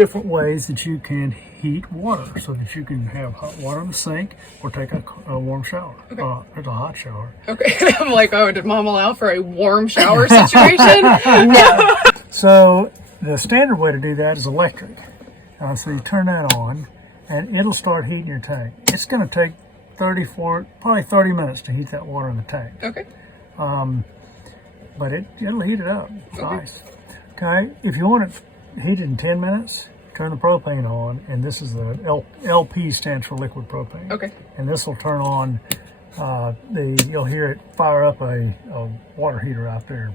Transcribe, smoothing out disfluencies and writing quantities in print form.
different ways that you can heat water, so that you can have hot water in the sink or take a warm shower. It's a hot shower. Okay. I'm like, oh, did Mom allow for a warm shower situation? No. So the standard way to do that is electric. So you turn that on and it'll start heating your tank. It's going to take probably 30 minutes to heat that water in the tank. Okay. But it'll heat it up. It's nice. Okay, if you want it heated in 10 minutes, turn the propane on, and this is the LP stands for liquid propane. Okay. And this will turn on, you'll hear it fire up a water heater out there.